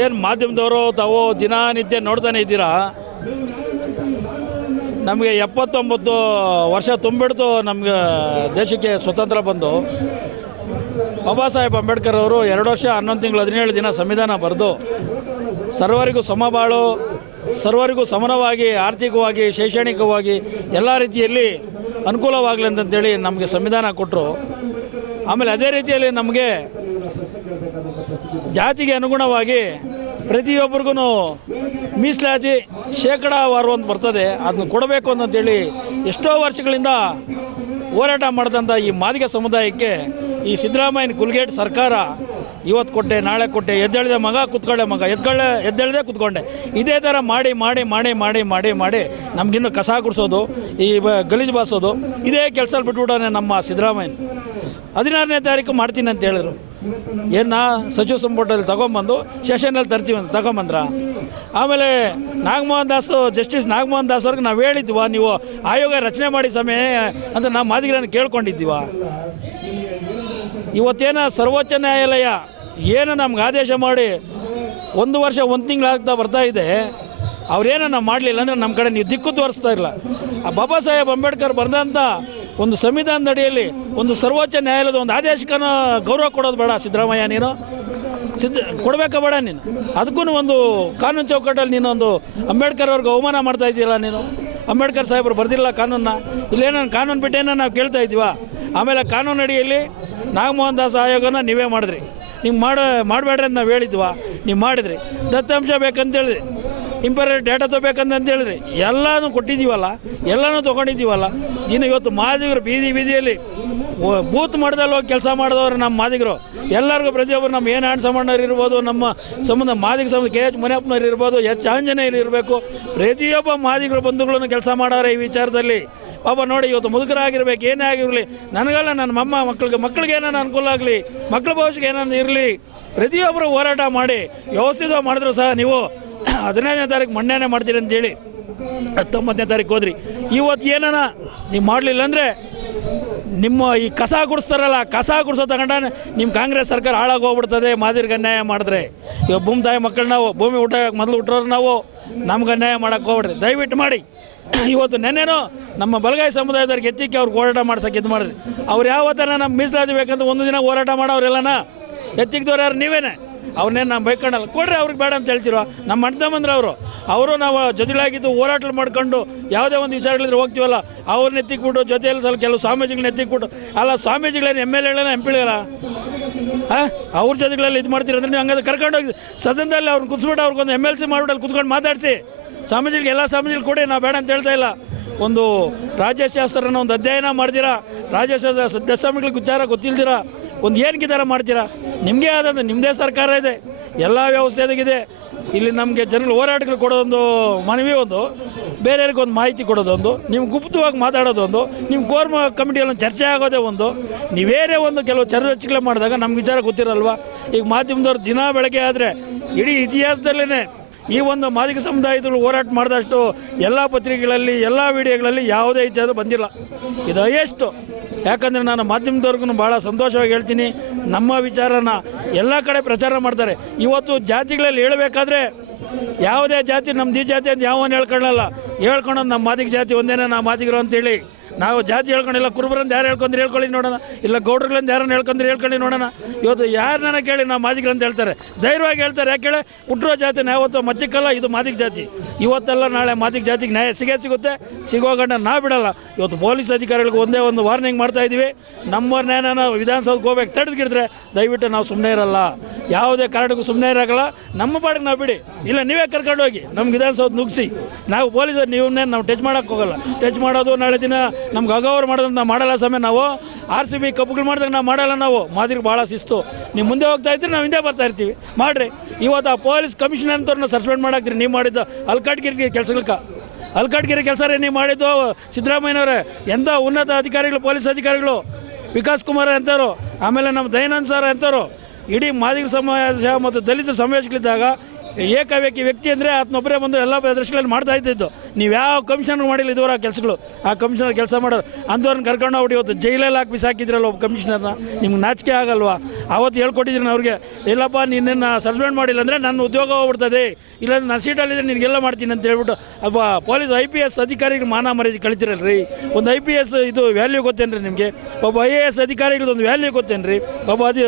ಏನು ಮಾಧ್ಯಮದವರು ತಾವು ದಿನನಿತ್ಯ ನೋಡ್ತಾನೆ ಇದ್ದೀರಾ? ನಮಗೆ ಎಪ್ಪತ್ತೊಂಬತ್ತು ವರ್ಷ ತುಂಬಿಡ್ತು ನಮಗೆ ದೇಶಕ್ಕೆ ಸ್ವತಂತ್ರ ಬಂದು. ಬಾಬಾ ಸಾಹೇಬ್ ಅಂಬೇಡ್ಕರ್ ಅವರು ಎರಡು ವರ್ಷ ಹನ್ನೊಂದು ತಿಂಗಳು ಹದಿನೇಳು ದಿನ ಸಂವಿಧಾನ ಬರೆದು, ಸರ್ವರಿಗೂ ಸಮಬಾಳು, ಸರ್ವರಿಗೂ ಸಮನವಾಗಿ, ಆರ್ಥಿಕವಾಗಿ, ಶೈಕ್ಷಣಿಕವಾಗಿ ಎಲ್ಲ ರೀತಿಯಲ್ಲಿ ಅನುಕೂಲವಾಗಲಿ ಅಂತಂತೇಳಿ ನಮಗೆ ಸಂವಿಧಾನ ಕೊಟ್ಟರು ಆಮೇಲೆ ಅದೇ ರೀತಿಯಲ್ಲಿ ನಮಗೆ ಜಾತಿಗೆ ಅನುಗುಣವಾಗಿ ಪ್ರತಿಯೊಬ್ಬರಿಗೂ ಮೀಸಲಾತಿ ಶೇಕಡಾವಾರು ಅಂತ ಬರ್ತದೆ. ಅದನ್ನು ಕೊಡಬೇಕು ಅಂತಂತೇಳಿ ಎಷ್ಟೋ ವರ್ಷಗಳಿಂದ ಹೋರಾಟ ಮಾಡಿದಂಥ ಈ ಮಾದಿಗ ಸಮುದಾಯಕ್ಕೆ ಈ ಸಿದ್ದರಾಮಯ್ಯನ ಕುಲ್ಗೇಟ್ ಸರ್ಕಾರ ಇವತ್ತು ಕೊಟ್ಟೆ, ನಾಳೆ ಕೊಟ್ಟೆ, ಎದ್ದೇಳಿದೆ ಮಗ, ಕುತ್ಕೊಳ್ಳೆ ಮಗ, ಎದ್ಕೊಳ್ಳೆ, ಎದ್ದೇಳದೆ ಕುತ್ಕೊಂಡೆ. ಇದೇ ಥರ ಮಾಡಿ ಮಾಡಿ ಮಾಡಿ ಮಾಡಿ ಮಾಡಿ ಮಾಡಿ ನಮಗಿನ್ನು ಕಸ ಗುಡಿಸೋದು, ಈ ಗಲೀಜು ಬಾಸೋದು ಇದೇ ಕೆಲಸ ಬಿಟ್ಬಿಟ್ಟವನೆ ನಮ್ಮ ಸಿದ್ದರಾಮಯ್ಯನ. ಹದಿನಾರನೇ ತಾರೀಕು ಮಾಡ್ತೀನಿ ಅಂತ ಹೇಳಿದ್ರು. ಏನ ಸಚಿವ ಸಂಪುಟದಲ್ಲಿ ತಗೊಂಬಂದು ಸೆಷನಲ್ಲಿ ತರ್ತೀವಿ ಅಂತ ತಗೊಂಬಂದ್ರ? ಆಮೇಲೆ ನಾಗಮೋಹನ್ ದಾಸು ಜಸ್ಟಿಸ್ ನಾಗಮೋಹನ್ ದಾಸ್ ಅವ್ರಿಗೆ ನಾವು ಹೇಳಿದ್ವ, ನೀವು ಆಯೋಗ ರಚನೆ ಮಾಡಿ ಸಮಯ ಅಂತ ನಾವು ಮಾದಿಗರನ್ನು ಕೇಳ್ಕೊಂಡಿದ್ದೀವ? ಇವತ್ತೇನ ಸರ್ವೋಚ್ಚ ನ್ಯಾಯಾಲಯ ಏನು ನಮ್ಗೆ ಆದೇಶ ಮಾಡಿ ಒಂದು ವರ್ಷ, ಒಂದು ತಿಂಗಳಾಗ್ತಾ ಬರ್ತಾ ಇದೆ, ಅವ್ರೇನೋ ನಾವು ಮಾಡಲಿಲ್ಲ ಅಂದರೆ ನಮ್ಮ ಕಡೆ ನೀವು ದಿಕ್ಕು ತೋರಿಸ್ತಾ ಇಲ್ಲ ಆ ಬಾಬಾ ಸಾಹೇಬ್ ಅಂಬೇಡ್ಕರ್ ಬರೆದಂಥ ಒಂದು ಸಂವಿಧಾನದ ಅಡಿಯಲ್ಲಿ ಒಂದು ಸರ್ವೋಚ್ಚ ನ್ಯಾಯಾಲಯದ ಒಂದು ಆದೇಶಕ್ಕನ ಗೌರವ ಕೊಡೋದು ಬೇಡ, ಸಿದ್ದರಾಮಯ್ಯ ನೀನು. ಸಿದ್ಧ ಕೊಡಬೇಕಾ ಬೇಡ ನೀನು. ಅದಕ್ಕೂ ಒಂದು ಕಾನೂನು ಚೌಕಟ್ಟಲ್ಲಿ ನೀನೊಂದು ಅಂಬೇಡ್ಕರ್ ಅವ್ರಿಗೆ ಅವಮಾನ ಮಾಡ್ತಾ ಇದ್ದೀಯಲ್ಲ ನೀನು. ಅಂಬೇಡ್ಕರ್ ಸಾಹೇಬರು ಬರ್ದಿಲ್ಲ ಕಾನೂನನ್ನ. ಇಲ್ಲೇನೋ ಕಾನೂನು ಬಿಟ್ಟೇನೋ ನಾವು ಕೇಳ್ತಾ ಇದ್ದೀವ? ಆಮೇಲೆ ಕಾನೂನು ಅಡಿಯಲ್ಲಿ ನಾಗಮೋಹನ್ ದಾಸ್ ಆಯೋಗನ ನೀವೇ ಮಾಡಿದ್ರಿ. ನೀವು ಮಾಡೋ, ಮಾಡಬೇಡ್ರಿ ಅಂತ ನಾವು ಹೇಳಿದ್ವಾ? ನೀವು ಮಾಡಿದ್ರಿ. ದತ್ತಾಂಶ ಬೇಕಂತ ಹೇಳಿದ್ರಿ. ಇಂಪೇರಿಯಲ್ ಡೇಟಾ ತೊಗೋಬೇಕಂತ ಹೇಳಿದ್ರಿ ಎಲ್ಲನೂ ಕೊಟ್ಟಿದ್ದೀವಲ್ಲ, ಎಲ್ಲನೂ ತೊಗೊಂಡಿದ್ದೀವಲ್ಲ. ಇನ್ನು ಇವತ್ತು ಮಾದಿಗರು ಬೀದಿ ಬೀದಿಯಲ್ಲಿ ಬೂತ್ ಮಾಡ್ದಲ್ಲಿ ಹೋಗಿ ಕೆಲಸ ಮಾಡಿದವರು ನಮ್ಮ ಮಾದಿಗರು. ಎಲ್ಲರಿಗೂ ಪ್ರತಿಯೊಬ್ಬರು ನಮ್ಮ ಏನು ಆಣ್ ಸಮಣ್ಣರು ಇರ್ಬೋದು, ನಮ್ಮ ಸಂಬಂಧ ಮಾದಿಗ ಸಂಬಂಧ ಕೆ ಎಚ್ ಮನೆಯಪ್ಪನವ್ರು ಇರ್ಬೋದು, ಎಚ್ ಆಂಜನೇಯರು ಇರಬೇಕು. ಪ್ರತಿಯೊಬ್ಬ ಮಾದಿಗರು ಬಂಧುಗಳನ್ನು ಕೆಲಸ ಮಾಡೋರೆ ಈ ವಿಚಾರದಲ್ಲಿ. ಪಾಪ ನೋಡಿ ಇವತ್ತು ಮುದುಕರಾಗಿರ್ಬೇಕು ಏನೇ ಆಗಿರಲಿ, ನನಗಲ್ಲ ನನ್ನ ಮಮ್ಮ ಮಕ್ಕಳಿಗೆ ಮಕ್ಕಳಿಗೆ ಏನಾನ ಅನುಕೂಲ ಆಗಲಿ ಮಕ್ಕಳ ಭವಿಷ್ಯಕ್ಕೆ ಏನಾನ ಇರಲಿ, ಪ್ರತಿಯೊಬ್ಬರು ಹೋರಾಟ ಮಾಡಿ ವ್ಯವಸ್ಥಿತ ಮಾಡಿದ್ರು ಸಹ ನೀವು. ಹದಿನೈದನೇ ತಾರೀಕು ಮೊನ್ನೆನೇ ಮಾಡ್ತೀರಿ ಅಂತೇಳಿ ಹತ್ತೊಂಬತ್ತನೇ ತಾರೀಕು ಹೋದ್ರಿ. ಇವತ್ತು ಏನಾನ ನೀವು ಮಾಡಲಿಲ್ಲ ಅಂದರೆ ನಿಮ್ಮ ಈ ಕಸ ಗುಡಿಸ್ತಾರಲ್ಲ, ಕಸ ಗುಡಿಸೋ ತಗೊಂಡ ನಿಮ್ಮ ಕಾಂಗ್ರೆಸ್ ಸರ್ಕಾರ ಹಾಳಾಗಿ ಹೋಗ್ಬಿಡ್ತದೆ, ಮಾದಿರಿಗೆ ಅನ್ಯಾಯ ಮಾಡಿದ್ರೆ. ಇವಾಗ ಭೂಮಿ ತಾಯಿ ಮಕ್ಕಳು ನಾವು, ಭೂಮಿ ಊಟ ಮೊದಲು ಹುಟ್ಟೋರು ನಾವು, ನಮ್ಗೆ ಅನ್ಯಾಯ ಮಾಡೋಕ್ಕೆ ಹೋಗ್ಬಿಡ್ರಿ. ದಯವಿಟ್ಟು ಮಾಡಿ. ಇವತ್ತು ನೆನ್ನೆನೋ ನಮ್ಮ ಬಲಗಾಯಿ ಸಮುದಾಯದವ್ರಿಗೆ ಎತ್ತಿಕ್ಕೆ ಅವ್ರಿಗೆ ಹೋರಾಟ ಮಾಡ್ಸೋಕೆ ಇದು ಮಾಡಿದ್ರಿ. ಅವ್ರು ಯಾವತ್ತನ ನಮ್ಮ ಮೀಸಲಾತಿ ಬೇಕಂತ ಒಂದು ದಿನ ಹೋರಾಟ ಮಾಡೋರೆಲ್ಲನ ಎತ್ತಿಕ್ದವ್ರು ಯಾರು ನೀವೇನೆ? ಅವ್ರನ್ನೇನು ನಾವು ಬೈಕೊಂಡಲ್ಲ. ಕೊಡ್ರಿ ಅವ್ರಿಗೆ ಬೇಡ ಅಂತ ಹೇಳ್ತಿರೋ. ನಮ್ಮ ಅಣ್ಣ ಅವರು. ಅವರು ನಾವು ಜೊತೆಲಾಗಿದ್ದು ಹೋರಾಟ ಮಾಡ್ಕೊಂಡು ಯಾವುದೇ ಒಂದು ವಿಚಾರಗಳಿದ್ರೆ ಹೋಗ್ತೀವಲ್ಲ ಅವ್ರನ್ನ ಎತ್ತಿಕ್ಬಿಟ್ಟು ಜೊತೆಯಲ್ಲಿ ಸ್ವಲ್ಪ ಕೆಲವು ಸ್ವಾಮೀಜಿಗಳನ್ನ ಎತ್ತಿಕ್ಬಿಟ್ಟು. ಅಲ್ಲ, ಸ್ವಾಮೀಜಿಗಳೇನು ಎಂ ಎಲ್ ಎಗಳೇನ ಎಂ ಪಿಗಳಲ್ಲ ಹಾಂ ಅವ್ರ ಜೊತೆಗಳಲ್ಲಿ ಇದು ಮಾಡ್ತೀರಿ ಅಂದ್ರೆ ನೀವು ಹಂಗಾದ್ರೆ ಕರ್ಕೊಂಡು ಹೋಗಿ ಸದನದಲ್ಲಿ ಅವ್ರನ್ನ ಕುಸ್ಬಿಟ್ಟು ಅವ್ರಿಗೊಂದು ಎಂ ಎಲ್ ಸಿ ಮಾಡ್ಬಿಟ್ಟು ಅಲ್ಲಿ ಕುತ್ಕೊಂಡು ಮಾತಾಡಿಸಿ. ಸ್ವಾಮೀಜಿಗಳಿಗೆ ಎಲ್ಲ ಸ್ವಾಮೀಜಿಗಳು ಕೊಡಿ, ನಾವು ಬೇಡ ಅಂತ ಹೇಳ್ತಾ ಇಲ್ಲ. ಒಂದು ರಾಜ್ಯಶಾಸ್ತ್ರನ ಒಂದು ಅಧ್ಯಯನ ಮಾಡಿದಿರ ರಾಜ್ಯಶಾಸ್ತ್ರ ಸದಸ್ಯಗಳಿಗೆ ವಿಚಾರ ಗೊತ್ತಿಲ್ದಿರಾ? ಒಂದು ಏನಕ್ಕೆ ಥರ ಮಾಡ್ತೀರಾ? ನಿಮಗೆ ಆದಂಥ ನಿಮ್ಮದೇ ಸರ್ಕಾರ ಇದೆ. ಎಲ್ಲ ವ್ಯವಸ್ಥೆದಾಗಿದೆ ಇಲ್ಲಿ ನಮಗೆ ಜನಗಳು ಹೋರಾಟಗಳು ಕೊಡೋದೊಂದು ಮನವಿ ಒಂದು. ಬೇರೆಯವ್ರಿಗೆ ಒಂದು ಮಾಹಿತಿ ಕೊಡೋದೊಂದು. ನೀವು ಗುಪ್ತವಾಗಿ ಮಾತಾಡೋದೊಂದು. ನಿಮ್ಮ ಕೋರ್ಮ ಕಮಿಟಿಯಲ್ಲಿ ಚರ್ಚೆ ಆಗೋದೇ ಒಂದು. ನೀವೇನೇ ಒಂದು ಕೆಲವು ಚರ್ಚೆಗಳು ಮಾಡಿದಾಗ ನಮ್ಗೆ ವಿಚಾರ ಗೊತ್ತಿರಲ್ವಾ? ಈಗ ಮಾಧ್ಯಮದವ್ರು ದಿನ ಬೆಳಗ್ಗೆ ಆದರೆ ಇಡೀ ಇತಿಹಾಸದಲ್ಲೇ ಈ ಒಂದು ಮಾದಿಗ ಸಮುದಾಯದಲ್ಲಿ ಹೋರಾಟ ಮಾಡಿದಷ್ಟು ಎಲ್ಲ ಪತ್ರಿಕೆಗಳಲ್ಲಿ, ಎಲ್ಲ ವಿಡಿಯೋಗಳಲ್ಲಿ ಯಾವುದೇ ವಿಚಾರ ಬಂದಿಲ್ಲ. ಇದು ಹೈಯೆಸ್ಟು. ಯಾಕಂದರೆ ನಾನು ಮಾಧ್ಯಮದವ್ರಿಗೂ ಭಾಳ ಸಂತೋಷವಾಗಿ ಹೇಳ್ತೀನಿ. ನಮ್ಮ ವಿಚಾರನ ಎಲ್ಲ ಕಡೆ ಪ್ರಚಾರ ಮಾಡ್ತಾರೆ. ಇವತ್ತು ಜಾತಿಗಳಲ್ಲಿ ಹೇಳಬೇಕಾದ್ರೆ ಯಾವುದೇ ಜಾತಿ ನಮ್ಮ ಈ ಜಾತಿ ಅಂತ ಯಾವನು ಹೇಳ್ಕೊಳ್ಳಲ್ಲ. ಹೇಳ್ಕೊಳೋದು ನಮ್ಮ ಮಾದಿಗ ಜಾತಿ ಒಂದೇನೇ ನಾ ಮಾದಿಗರು ಅಂತೇಳಿ. ನಾವು ಜಾತಿ ಹೇಳ್ಕೊಂಡಿಲ್ಲ ಕುರುಬರಂದು ಯಾರು ಹೇಳ್ಕೊಂಡ್ರೆ ಹೇಳ್ಕೊಳ್ಳಿ ನೋಡೋಣ, ಇಲ್ಲ ಗೌಡ್ರುಗಳಿಂದ ಯಾರನ್ನು ಹೇಳ್ಕೊಂಡ್ರೆ ಹೇಳ್ಕೊಳ್ಳಿ ನೋಡೋಣ. ಇವತ್ತು ಯಾರನ್ನ ಕೇಳಿ ನಾವು ಮಾದಿಗರು ಅಂತ ಹೇಳ್ತಾರೆ. ಧೈರ್ಯವಾಗಿ ಹೇಳ್ತಾರೆ, ಯಾಕೆ ಹೇಳಿ ಹುಟ್ಟಿರೋ ಜಾತಿ ಯಾವತ್ತು ಮಚ್ಚಕ್ಕಲ್ಲ ಇದು ಮಾದಿಗ ಜಾತಿ. ಇವತ್ತೆಲ್ಲ ನಾಳೆ ಮಾದಿಗ ಜಾತಿಗೆ ನ್ಯಾಯ ಸಿಗೇ ಸಿಗುತ್ತೆ ಸಿಗೋ ಗಂಡ ನಾವು ಬಿಡಲ್ಲ. ಇವತ್ತು ಪೊಲೀಸ್ ಅಧಿಕಾರಿಗಳಿಗೆ ಒಂದೇ ಒಂದು ವಾರ್ನಿಂಗ್ ಮಾಡ್ತಾ ಇದ್ದೀವಿ ನಮ್ಮ ನ್ಯಾಯನ ನಾವು ವಿಧಾನಸೌಧಕ್ಕೆ ಹೋಗ್ಬೇಕು ತಡೆದುಕಿಡಿದ್ರೆ ದಯವಿಟ್ಟು ನಾವು ಸುಮ್ಮನೆ ಇರಲ್ಲ. ಯಾವುದೇ ಕಾರಣಕ್ಕೂ ಸುಮ್ಮನೆ ಇರೋಲ್ಲ ನಮ್ಮ ಪಾಡಿಗೆ ನಾವು ಬಿಡಿ. ಇಲ್ಲ, ನೀವೇ ಕರ್ಕೊಂಡು ಹೋಗಿ ನಮ್ಮ ವಿಧಾನಸೌಧ ನುಗ್ಗಿಸಿ ನಾವು ಪೊಲೀಸರು, ನೀವನ್ನೇ ನಾವು ಟಚ್ ಮಾಡೋಕ್ಕೆ ಹೋಗಲ್ಲ. ಟಚ್ ಮಾಡೋದು ನಾಳೆ ದಿನ ನಮ್ಗೆ ಅಗೌರ್ ಮಾಡೋದಂತ ಮಾಡಲ್ಲ ಸಮಯ ನಾವು. ಆರ್ ಸಿ ಬಿ ಕಪ್ಪುಗಳು ಮಾಡಿದಾಗ ನಾವು ಮಾಡಲ್ಲ ನಾವು. ಮಾದರಿ ಭಾಳ ಶಿಸ್ತು. ನೀವು ಮುಂದೆ ಹೋಗ್ತಾ ಇದ್ರೆ ನಾವು ಹಿಂದೆ ಬರ್ತಾ ಇರ್ತೀವಿ. ಮಾಡಿರಿ. ಇವತ್ತು ಆ ಪೊಲೀಸ್ ಕಮಿಷನರ್ ಅಂತವ್ರನ್ನ ಸಸ್ಪೆಂಡ್ ಮಾಡಾಕ್ತೀರಿ. ನೀವು ಮಾಡಿದ್ದು ಅಲ್ಕಾಟ್ಗಿರಿ ಕೆಲಸಗಳಕ್ಕೆ ಅಲ್ಕಾಟ್ಗಿರಿ ಕೆಲಸ ರೀ, ನೀವು ಮಾಡಿದ್ದು ಸಿದ್ದರಾಮಯ್ಯನವರೇ. ಎಂಥ ಉನ್ನತ ಅಧಿಕಾರಿಗಳು, ಪೊಲೀಸ್ ಅಧಿಕಾರಿಗಳು, ವಿಕಾಸ್ ಕುಮಾರ್ ಅಂತವರು ಆಮೇಲೆ ನಮ್ಮ ದಯಾನಂದ್ ಸರ್ ಅಂತವರು ಇಡೀ ಮಾದಿಗ ಸಮಾಜ ಮತ್ತು ದಲಿತ ಸಮಾವೇಶಗಳಿದ್ದಾಗ ಏಕವ್ಯಕ್ತಿ ವ್ಯಕ್ತಿ ಅಂದರೆ ಆತನೊಬ್ಬರೇ ಬಂದು ಎಲ್ಲ ಪ್ರದರ್ಶನಗಳಲ್ಲಿ ಮಾಡ್ತಾ ಇದ್ದಿದ್ದು. ನೀವು ಯಾವ ಕಮಿಷನರ್ ಮಾಡಿಲ್ಲ ಇದುವರ ಕೆಲಸಗಳು. ಆ ಕಮಿಷನರ್ ಕೆಲಸ ಮಾಡೋರು. ಅಂಥವ್ರನ್ನ ಕರ್ಕೊಂಡು ಹೋಗಿ ಇವತ್ತು ಜೈಲಲ್ಲಿ ಹಾಕಿ ಬಿಸಾಕಿದ್ರಲ್ಲ ಒಬ್ಬ ಕಮಿಷನರ್ನ. ನಿಮ್ಗೆ ನಾಚಿಕೆ ಆಗಲ್ವಾ? ಅವತ್ತು ಹೇಳ್ಕೊಟ್ಟಿದ್ದೀನಿ ಅವ್ರಿಗೆ, ಇಲ್ಲಪ್ಪ, ನಿನ್ನನ್ನು ಸಸ್ಪೆಂಡ್ ಮಾಡಿಲ್ಲ ಅಂದರೆ ನನ್ನ ಉದ್ಯೋಗ ಹೋಗ್ಬಿಡ್ತದೆ. ಇಲ್ಲಾಂದ್ರೆ ನಾನು ಸೀಟಲ್ಲಿದ್ದರೆ ನಿನಗೆಲ್ಲ ಮಾಡ್ತೀನಿ ಅಂತ ಹೇಳ್ಬಿಟ್ಟು, ಅಬ್ಬ, ಪೊಲೀಸ್ ಐ ಪಿ ಎಸ್ ಅಧಿಕಾರಿಗಳು ಮಾನ ಮರ್ಯಾದೆ ಕಳಿತಿರಲ್ರಿ? ಒಂದು ಐ ಪಿ ಎಸ್ ಇದು ವ್ಯಾಲ್ಯೂ ಗೊತ್ತೇನು ರೀ ನಿಮಗೆ? ಒಬ್ಬ ಐ ಎ ಎಸ್ ಅಧಿಕಾರಿಗಳದ್ದು ಒಂದು ವ್ಯಾಲ್ಯೂ ಗೊತ್ತೇನು ರೀ ಒಬ್ಬ ಅದು